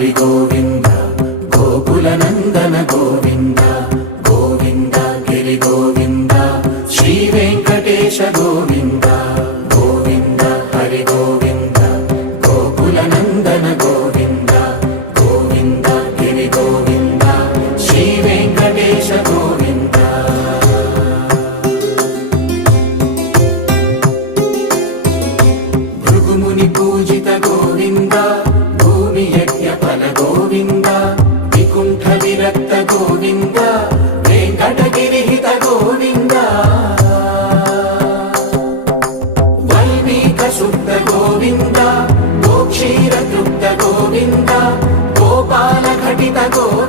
హరి గోవింద గోకుల నందన గోవింద గోవింద గిరి గోవింద శ్రీ వెంకటేశ గోవింద గోవింద హరి గోవింద గోకుల నందన గోవింద గోవింద గిరి గోవింద శ్రీ వెంకటేశ గోవింద భృగుముని పూజిత గోవింద భూమి యజ్ఞ ఫల గోవింద వికుంఠ విరక్త గోవింద వెంకటగిరిహిత గోవింద వల్మీక శుద్ధ గోవింద గోక్షీర తృప్త గోవింద గోపాల ఘటిత గోవింద